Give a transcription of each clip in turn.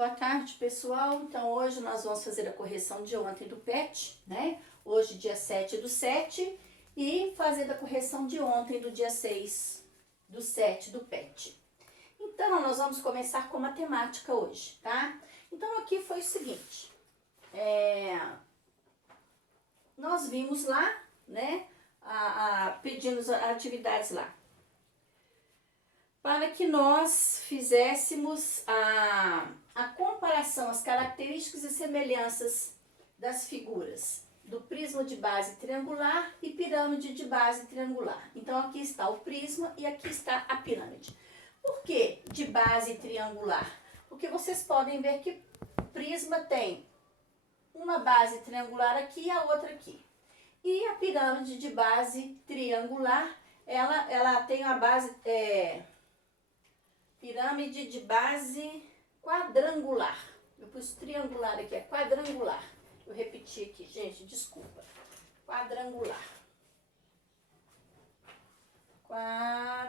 Boa tarde, pessoal. Então, hoje nós vamos fazer a correção de ontem do PET, né? Hoje, dia 7/7, e fazer a correção de ontem, do dia 6/7 do PET. Então, nós vamos começar com matemática hoje, tá? Então, aqui foi o seguinte. Nós vimos lá, né? Pedimos atividades lá, para que nós fizéssemos a comparação, as características e semelhanças das figuras do prisma de base triangular e pirâmide de base triangular. Então, aqui está o prisma e aqui está a pirâmide. Por que de base triangular? Porque vocês podem ver que o prisma tem uma base triangular aqui e a outra aqui. E a pirâmide de base triangular, ela tem a base... pirâmide de base quadrangular. Eu pus triangular aqui, é quadrangular. Eu repeti aqui, gente, desculpa. Quadrangular. Quadrangular.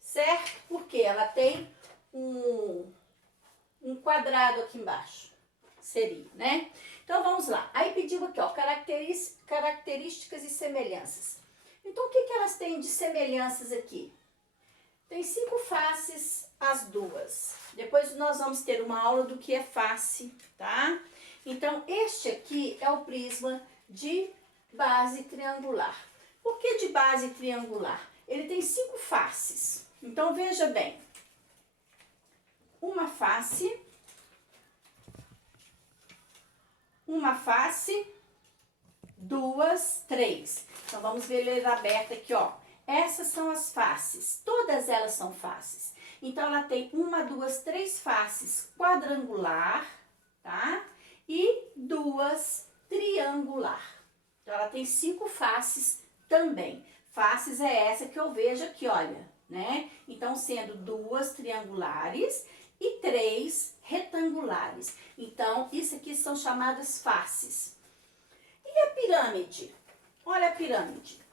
Certo? Porque ela tem um quadrado aqui embaixo. Seria, né? Então, vamos lá. Aí pediu aqui, ó, características e semelhanças. Então, o que elas têm de semelhanças aqui? Tem 5 faces as duas. Depois nós vamos ter uma aula do que é face, tá? Então, este aqui é o prisma de base triangular. Por que de base triangular? Ele tem 5 faces. Então, veja bem. Uma face, duas, três. Então, vamos ver ele aberto aqui, ó. Essas são as faces. Todas elas são faces. Então, ela tem 1, 2, 3 faces quadrangular, tá? E 2 triangular. Então, ela tem 5 faces também. Faces é essa que eu vejo aqui, olha, né? Então, sendo 2 triangulares e 3 retangulares. Então, isso aqui são chamadas faces. E a pirâmide? Olha a pirâmide.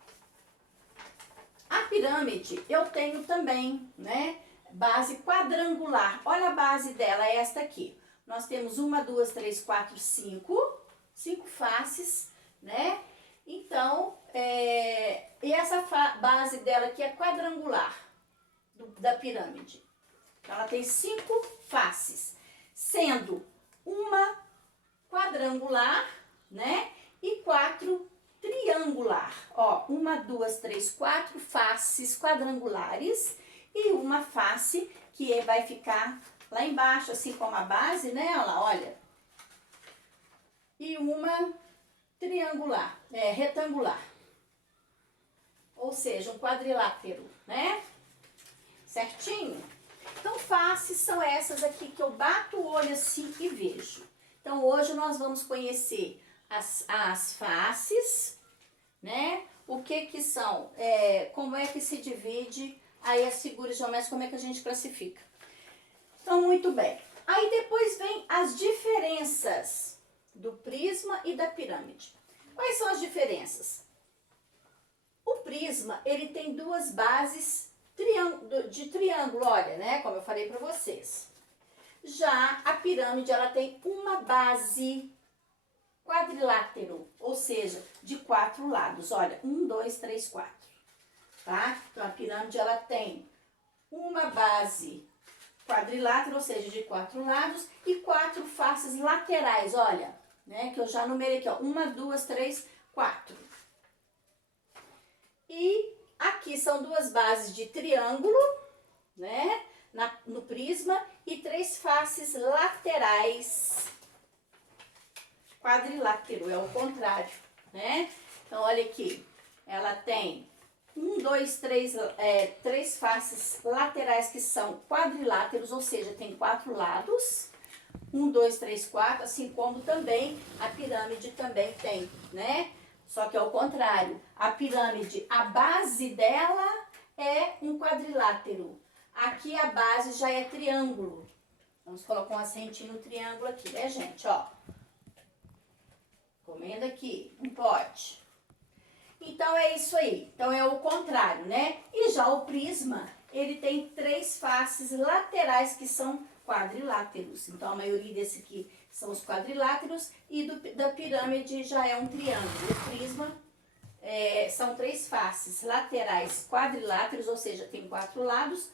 A pirâmide eu tenho também, né? Base quadrangular. Olha a base dela, é esta aqui. Nós temos 1, 2, 3, 4, 5. 5 faces, né? Então, e essa base dela aqui é quadrangular da pirâmide. Então, ela tem 5 faces, sendo uma quadrangular, né? E 4 triangular. Ó, 1, 2, 3, 4 faces quadrangulares e uma face que vai ficar lá embaixo, assim como a base, né? Olha. E uma triangular, retangular. Ou seja, um quadrilátero, né? Certinho? Então, faces são essas aqui que eu bato o olho assim e vejo. Então, hoje nós vamos conhecer as faces, né? O que são, como é que se divide aí as figuras geométricas, como é que a gente classifica. Então, muito bem. Aí depois vem as diferenças do prisma e da pirâmide. Quais são as diferenças? O prisma, ele tem 2 bases de triângulo, olha, né? Como eu falei para vocês. Já a pirâmide, ela tem uma base quadrilátero, ou seja, de 4 lados. Olha, 1, 2, 3, 4. Tá? Então, a pirâmide, ela tem uma base quadrilátero, ou seja, de 4 lados, e 4 faces laterais, olha, né? Que eu já numerei aqui, ó. 1, 2, 3, 4. E aqui são 2 bases de triângulo, né? No prisma, e 3 faces laterais. Quadrilátero, é o contrário, né? Então, olha aqui, ela tem 1, 2, 3, 3 faces laterais que são quadriláteros, ou seja, tem 4 lados. 1, 2, 3, 4, assim como também a pirâmide também tem, né? Só que é o contrário. A pirâmide, a base dela é um quadrilátero. Aqui a base já é triângulo. Vamos colocar um acentinho no triângulo aqui, né, gente? Ó. Comendo aqui, um pote. Então, é isso aí. Então, é o contrário, né? E já o prisma, ele tem 3 faces laterais que são quadriláteros. Então, a maioria desse aqui são os quadriláteros e da pirâmide já é um triângulo. O prisma são 3 faces laterais quadriláteros, ou seja, tem 4 lados.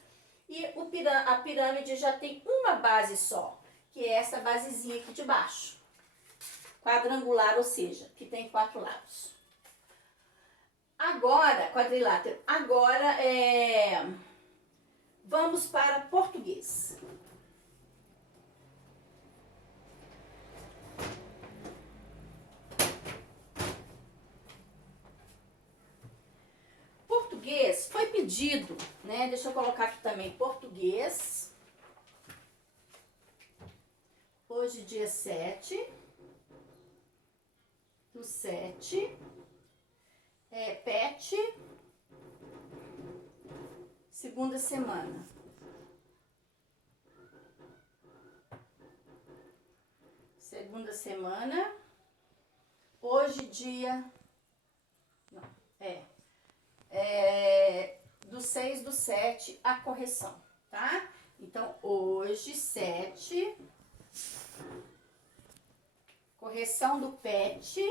E a pirâmide já tem uma base só, que é essa basezinha aqui de baixo. Quadrangular, ou seja, que tem 4 lados. Agora, quadrilátero, agora vamos para português. Português foi pedido, né? Deixa eu colocar aqui também português. Hoje, dia 7/7. Pet. Segunda semana. Segunda semana. Hoje, dia... Não, do 6/7, a correção, tá? Então, hoje, 7, correção do pet,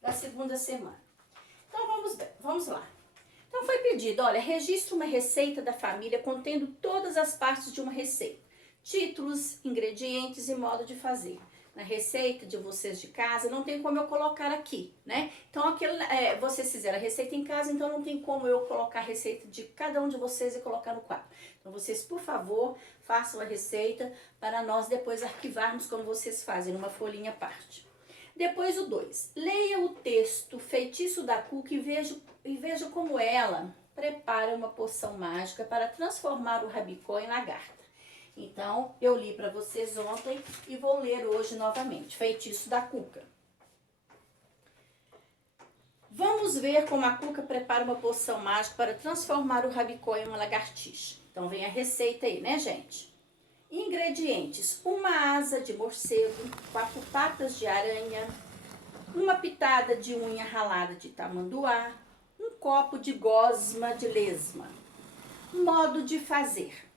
da segunda semana. Então, vamos lá. Então, foi pedido, olha, registre uma receita da família contendo todas as partes de uma receita. Títulos, ingredientes e modo de fazer. Na receita de vocês de casa, não tem como eu colocar aqui, né? Então, vocês fizeram a receita em casa, então não tem como eu colocar a receita de cada um de vocês e colocar no quadro. Então, vocês, por favor, façam a receita para nós depois arquivarmos como vocês fazem, numa folhinha à parte. Depois o 2. Leia o texto Feitiço da Cuca e veja como ela prepara uma poção mágica para transformar o rabicó em lagarta. Então, eu li para vocês ontem e vou ler hoje novamente. Feitiço da Cuca. Vamos ver como a Cuca prepara uma poção mágica para transformar o rabicó em uma lagartixa. Então, vem a receita aí, né, gente? Ingredientes: uma asa de morcego, 4 patas de aranha, uma pitada de unha ralada de tamanduá, um copo de gosma de lesma. Modo de fazer.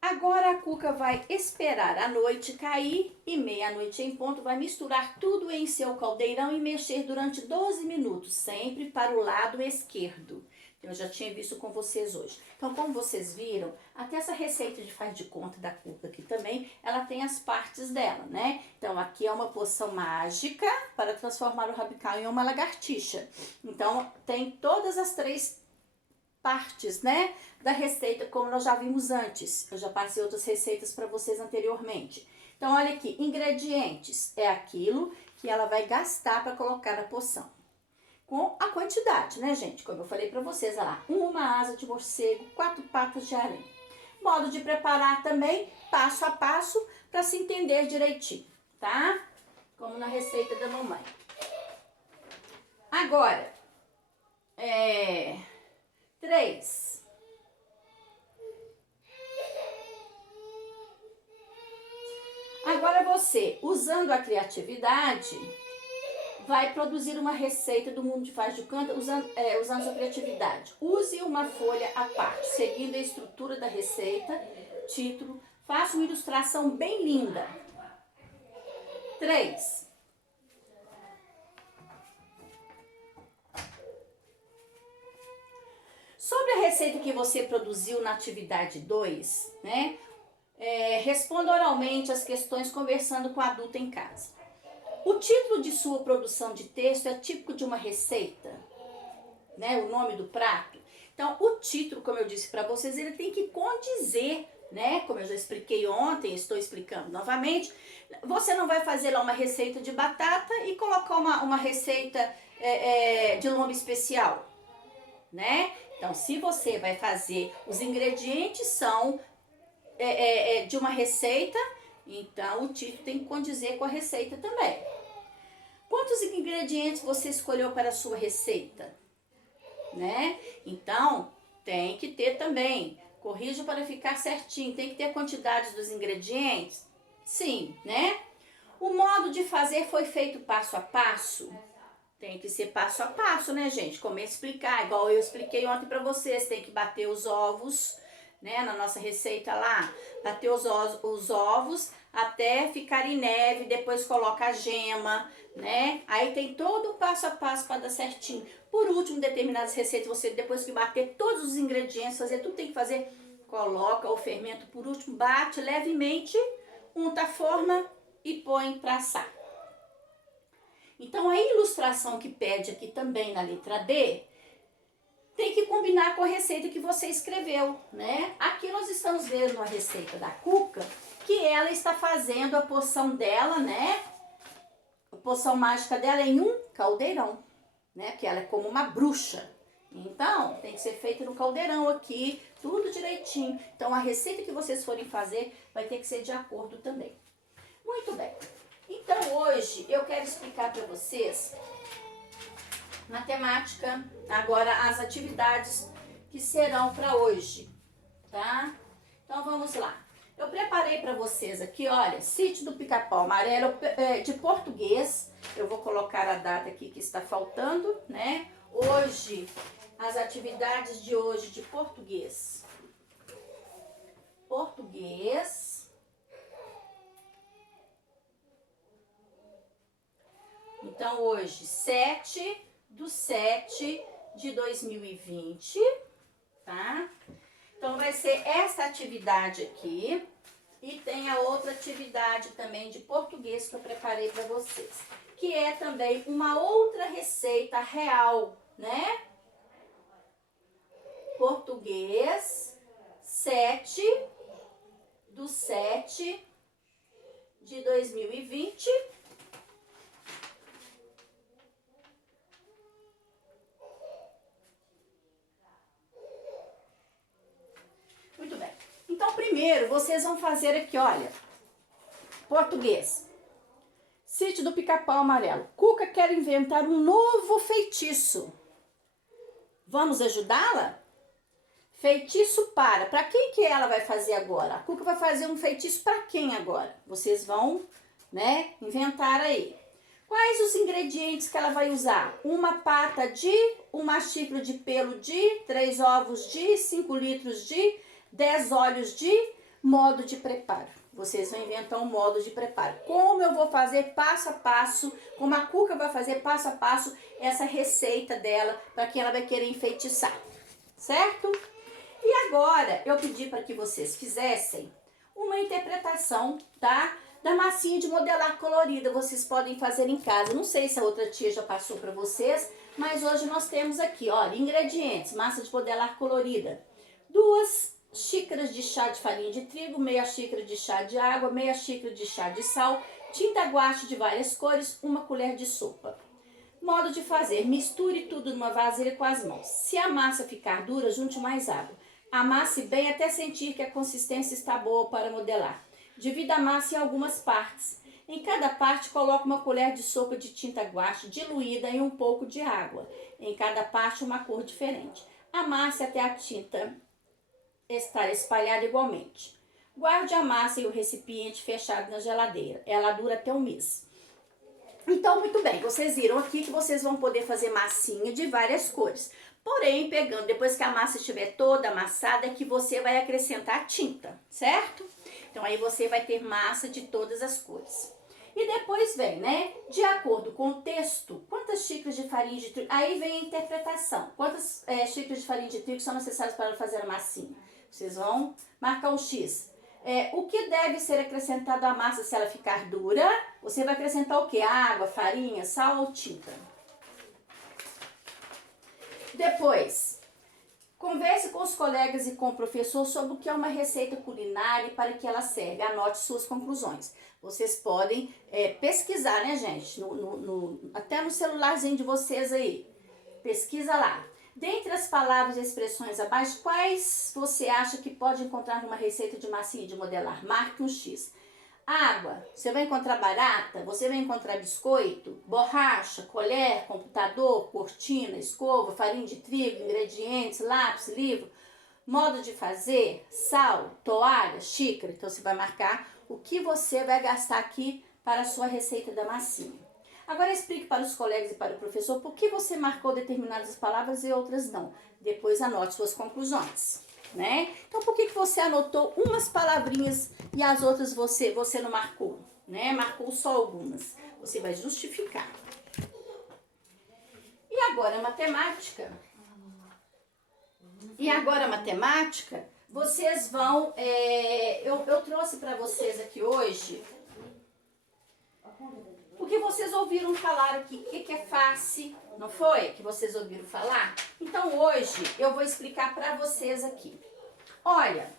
Agora a Cuca vai esperar a noite cair e meia-noite em ponto vai misturar tudo em seu caldeirão e mexer durante 12 minutos, sempre para o lado esquerdo. Eu já tinha visto com vocês hoje. Então, como vocês viram, até essa receita de faz de conta da Cuca aqui também, ela tem as partes dela, né? Então, aqui é uma poção mágica para transformar o rabicó em uma lagartixa. Então, tem todas as 3 partes, né, da receita, como nós já vimos antes. Eu já passei outras receitas para vocês anteriormente. Então, olha aqui, ingredientes é aquilo que ela vai gastar para colocar na poção. Com a quantidade, né, gente? Como eu falei para vocês, olha lá, uma asa de morcego, 4 patas de aranha. Modo de preparar também, passo a passo, para se entender direitinho, tá? Como na receita da mamãe. Agora, 3. Agora você, usando a criatividade, vai produzir uma receita do mundo de faz de conta usando sua criatividade. Use uma folha à parte, seguindo a estrutura da receita, título, faça uma ilustração bem linda. 3. Sobre a receita que você produziu na atividade 2, né? Responda oralmente as questões conversando com o adulto em casa. O título de sua produção de texto é típico de uma receita, né? O nome do prato. Então, o título, como eu disse para vocês, ele tem que condizer, né? Como eu já expliquei ontem, estou explicando novamente. Você não vai fazer lá uma receita de batata e colocar uma receita de lombo especial, né? Então, se você vai fazer, os ingredientes são de uma receita, então o título tem que condizer com a receita também. Quantos ingredientes você escolheu para a sua receita? Né? Então, tem que ter também, corrija para ficar certinho, tem que ter a quantidade dos ingredientes? Sim, né? O modo de fazer foi feito passo a passo? Tem que ser passo a passo, né, gente? Como explicar, igual eu expliquei ontem pra vocês, tem que bater os ovos, né, na nossa receita lá, bater os ovos até ficarem neve, depois coloca a gema, né? Aí tem todo o passo a passo para dar certinho. Por último, determinadas receitas, você depois que bater todos os ingredientes, fazer tudo tem que fazer, coloca o fermento por último, bate levemente, unta a forma e põe para assar. Então, a ilustração que pede aqui também na letra D, tem que combinar com a receita que você escreveu, né? Aqui nós estamos vendo a receita da Cuca, que ela está fazendo a poção dela, né? A poção mágica dela em um caldeirão, né? Porque ela é como uma bruxa. Então, tem que ser feito no caldeirão aqui, tudo direitinho. Então, a receita que vocês forem fazer vai ter que ser de acordo também. Muito bem. Então, hoje eu quero explicar para vocês na temática, agora as atividades que serão para hoje, tá? Então, vamos lá. Eu preparei para vocês aqui, olha, Sítio do Pica-Pau Amarelo de português. Eu vou colocar a data aqui que está faltando, né? Hoje, as atividades de hoje de português. Português. Então, hoje, 7/7/2020, tá? Então, vai ser essa atividade aqui. E tem a outra atividade também de português que eu preparei para vocês. Que é também uma outra receita real, né? Português, 7/7/2020. Muito bem. Então, primeiro, vocês vão fazer aqui, olha, português. Sítio do Pica-Pau Amarelo. Cuca quer inventar um novo feitiço. Vamos ajudá-la? Feitiço para quem que ela vai fazer agora? A Cuca vai fazer um feitiço para quem agora? Vocês vão, né, inventar aí. Quais os ingredientes que ela vai usar? Uma pata de, uma xícara de pelo de, 3 ovos de, 5 litros de, 10 óleos de, modo de preparo. Vocês vão inventar um modo de preparo. Como eu vou fazer passo a passo, como a Cuca vai fazer passo a passo essa receita dela para que ela vai querer enfeitiçar, certo? E agora eu pedi para que vocês fizessem uma interpretação, tá? Da massinha de modelar colorida. Vocês podem fazer em casa. Não sei se a outra tia já passou para vocês, mas hoje nós temos aqui, olha, ingredientes: massa de modelar colorida, 2 xícaras de chá de farinha de trigo, meia xícara de chá de água, meia xícara de chá de sal, tinta guache de várias cores, 1 colher de sopa. Modo de fazer: misture tudo numa vasilha com as mãos. Se a massa ficar dura, junte mais água. Amasse bem até sentir que a consistência está boa para modelar. Divida a massa em algumas partes. Em cada parte, coloque 1 colher de sopa de tinta guache diluída em um pouco de água. Em cada parte, uma cor diferente. Amasse até a tinta estar espalhada igualmente. Guarde a massa e o recipiente fechado na geladeira. Ela dura até 1 mês. Então, muito bem, vocês viram aqui que vocês vão poder fazer massinha de várias cores. Porém, pegando, depois que a massa estiver toda amassada, é que você vai acrescentar tinta, certo? Então, aí você vai ter massa de todas as cores. E depois vem, né, de acordo com o texto, quantas xícaras de farinha de trigo... Aí vem a interpretação. Quantas xícaras de farinha de trigo são necessárias para fazer a massinha? Vocês vão marcar um X. O que deve ser acrescentado à massa se ela ficar dura? Você vai acrescentar o que? Água, farinha, sal ou tinta? Depois, converse com os colegas e com o professor sobre o que é uma receita culinária e para que ela serve. Anote suas conclusões. Vocês podem pesquisar, né, gente? Até no celularzinho de vocês aí. Pesquisa lá. Dentre as palavras e expressões abaixo, quais você acha que pode encontrar numa receita de massinha de modelar? Marque um X. Água, você vai encontrar barata, você vai encontrar biscoito, borracha, colher, computador, cortina, escova, farinha de trigo, ingredientes, lápis, livro, modo de fazer, sal, toalha, xícara. Então você vai marcar o que você vai gastar aqui para a sua receita da massinha. Agora explique para os colegas e para o professor por que você marcou determinadas palavras e outras não. Depois anote suas conclusões, né? Então, por que você anotou umas palavrinhas e as outras você não marcou, né? Marcou só algumas. Você vai justificar. E agora, matemática. Vocês vão... eu trouxe para vocês aqui hoje... Porque vocês ouviram falar aqui o que é face, não foi? Que vocês ouviram falar? Então hoje eu vou explicar para vocês aqui. Olha,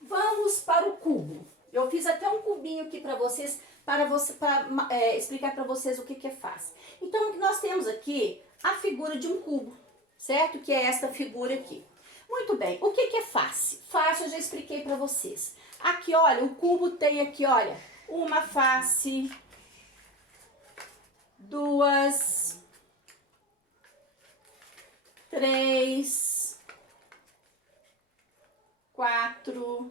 vamos para o cubo. Eu fiz até um cubinho aqui para vocês, para explicar para vocês o que é face. Então nós temos aqui a figura de um cubo, certo? Que é esta figura aqui. Muito bem, o que é face? Face eu já expliquei para vocês. Aqui, olha, o cubo tem aqui, olha, uma face, duas, três, quatro,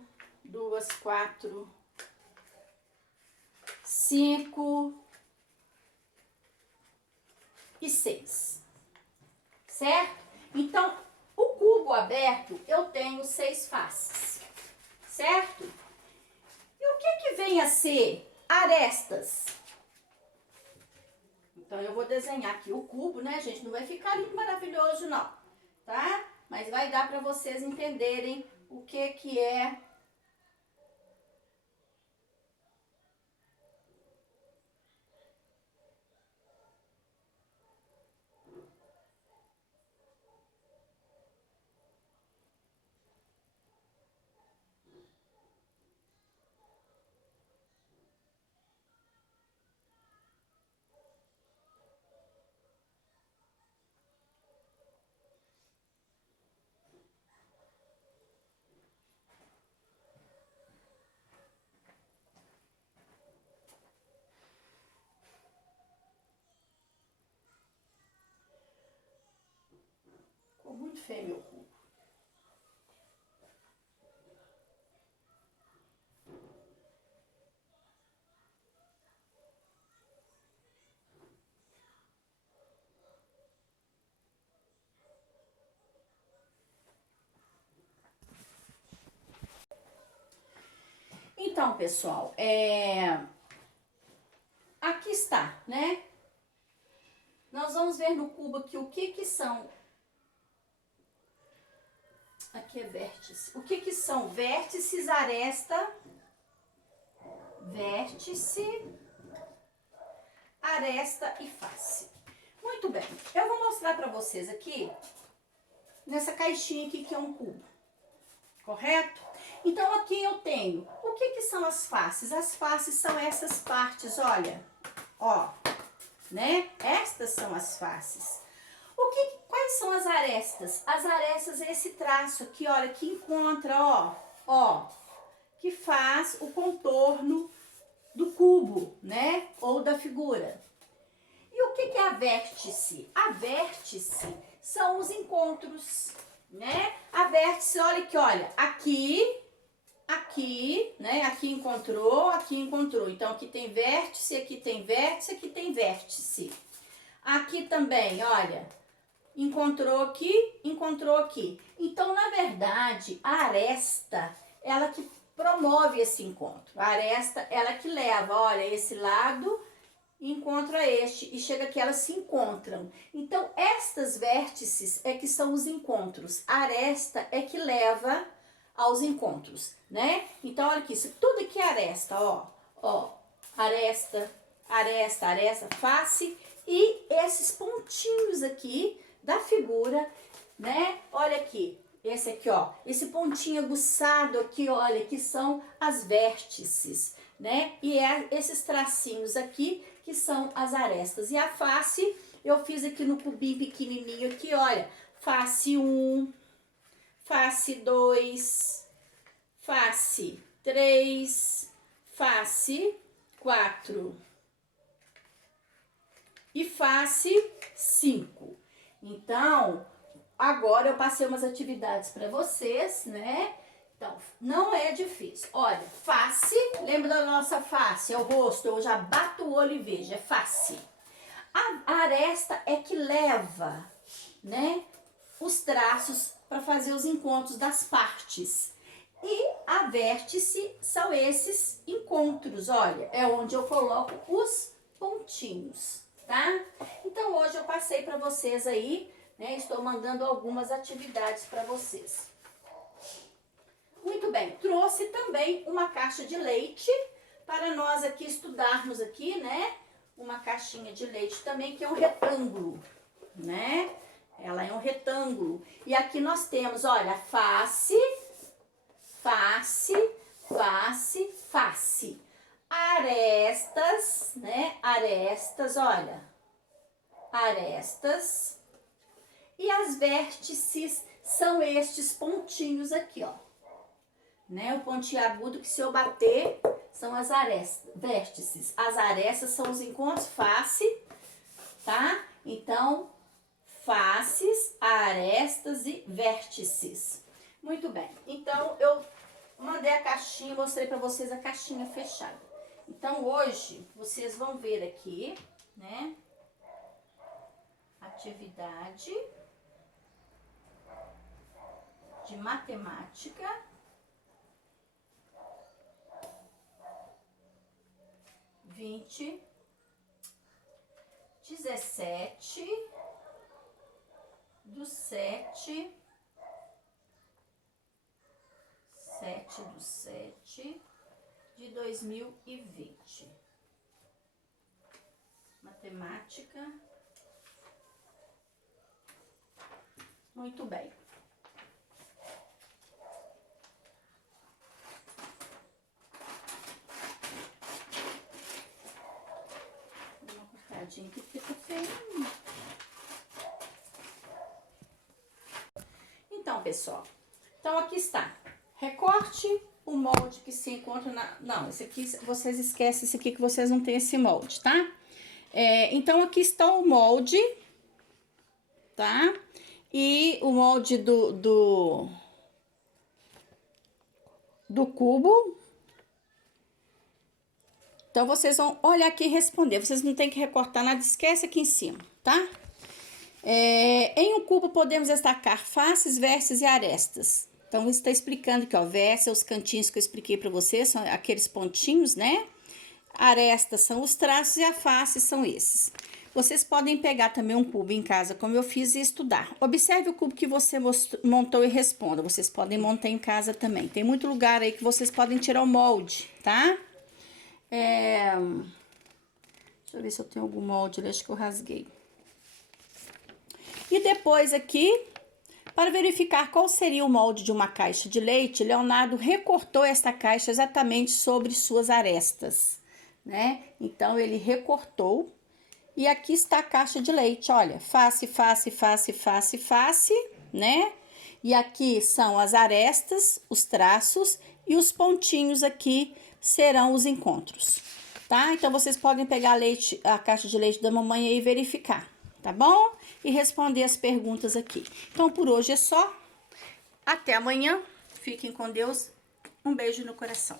cinco e seis, certo? Então, o cubo aberto, eu tenho 6 faces, certo? E o que vem a ser arestas? Então, eu vou desenhar aqui o cubo, né, gente? Não vai ficar lindo, maravilhoso, não, tá? Mas vai dar para vocês entenderem o que é... Ficou muito feio meu cubo. Então, pessoal, aqui está, né? Nós vamos ver no cubo aqui o que são... Aqui é vértice. O que são vértices, aresta, vértice, aresta e face. Muito bem. Eu vou mostrar para vocês aqui, nessa caixinha aqui que é um cubo, correto? Então aqui eu tenho, o que são as faces? As faces são essas partes, olha, ó, né? Estas são as faces. Quais são as arestas? As arestas é esse traço aqui, olha, que encontra, ó, que faz o contorno do cubo, né? Ou da figura. E o que é a vértice? A vértice são os encontros, né? A vértice, olha aqui, olha, aqui, né? Aqui encontrou. Então, aqui tem vértice, aqui tem vértice, aqui tem vértice. Aqui também, olha, encontrou aqui. Então, na verdade, a aresta, ela que promove esse encontro. A aresta, ela que leva, olha, esse lado encontra este e chega que elas se encontram. Então, estas vértices é que são os encontros. A aresta é que leva aos encontros, né? Então, olha aqui, isso tudo aqui é aresta, ó, aresta, face e esses pontinhos aqui da figura, né? Olha aqui, esse aqui, ó, esse pontinho aguçado aqui, olha, que são as vértices, né? E esses tracinhos aqui que são as arestas. E a face, eu fiz aqui no cubinho pequenininho aqui, olha, face 1, face 2, face 3, face 4 e face 5. Então, agora eu passei umas atividades para vocês, né? Então, não é difícil. Olha, face, lembra da nossa face? É o rosto, eu já bato o olho e vejo, é face. A aresta é que leva, né, os traços para fazer os encontros das partes. E a vértice são esses encontros, olha, é onde eu coloco os pontinhos, tá? Então, hoje eu passei para vocês aí, né, estou mandando algumas atividades para vocês. Muito bem, trouxe também uma caixa de leite para nós aqui estudarmos aqui, né? Uma caixinha de leite também, que é um retângulo, né? Ela é um retângulo. E aqui nós temos, olha, face, face, face, face. Arestas, né? Arestas, olha. Arestas. E as vértices são estes pontinhos aqui, ó. Né? O pontinho agudo que se eu bater são as arestas, vértices. As arestas são os encontros face, tá? Então, faces, arestas e vértices. Muito bem. Então, eu mandei a caixinha, mostrei para vocês a caixinha fechada. Então, hoje, vocês vão ver aqui, né? Atividade de matemática. 17 do 7 do 7 de 2020. Matemática. Muito bem. Que fica feio. Então, pessoal, então aqui está. Recorte o molde que se encontra na... Não, esse aqui, vocês esquecem esse aqui que vocês não têm esse molde, tá? Então, aqui está o molde, tá? E o molde do cubo. Então, vocês vão olhar aqui e responder. Vocês não tem que recortar nada, esquece aqui em cima, tá? Em um cubo, podemos destacar faces, vértices e arestas. Então, está explicando aqui, ó, vértices, os cantinhos que eu expliquei para vocês, são aqueles pontinhos, né? Arestas são os traços e a face são esses. Vocês podem pegar também um cubo em casa, como eu fiz, e estudar. Observe o cubo que você montou e responda. Vocês podem montar em casa também. Tem muito lugar aí que vocês podem tirar o molde, tá? Deixa eu ver se eu tenho algum molde, acho que eu rasguei. E depois aqui, para verificar qual seria o molde de uma caixa de leite, Leonardo recortou esta caixa exatamente sobre suas arestas, né? Então, ele recortou. E aqui está a caixa de leite, olha, face, face, face, face, face, né? E aqui são as arestas, os traços e os pontinhos aqui serão os encontros, tá? Então, vocês podem pegar a caixa de leite da mamãe aí e verificar, tá bom? E responder as perguntas aqui. Então, por hoje é só. Até amanhã. Fiquem com Deus. Um beijo no coração.